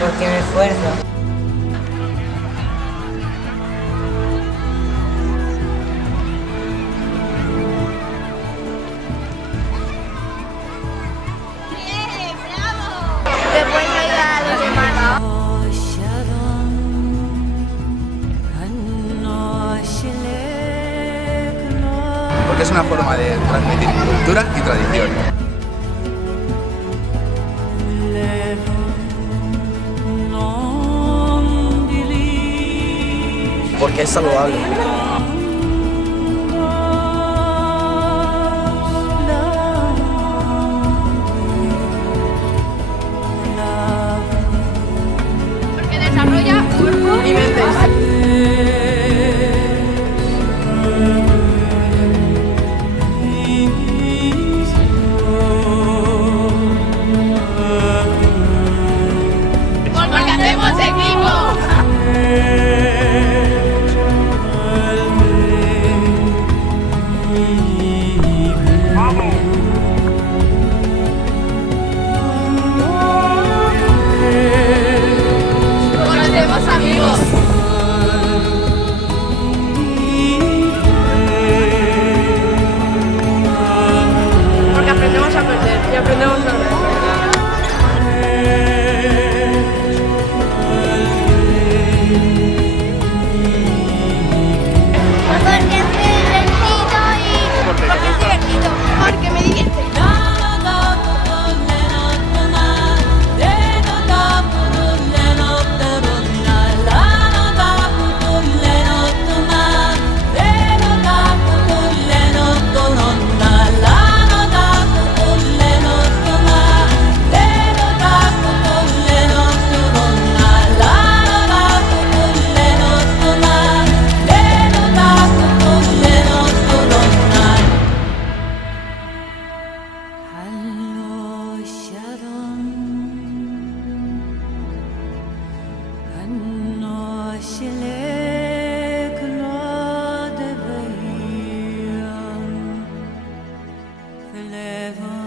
porque me esfuerzo. Después me ayuda a los demás. Porque es una forma de transmitir cultura y tradición. Porque es saludable. Porque desarrolla cuerpo y mente. Porque hacemos equipo. Conocemos amigos. Porque aprendemos a perder y aprendemos a ganar. Porque es divertido y... Porque es divertido. Porque me divierte. Eleven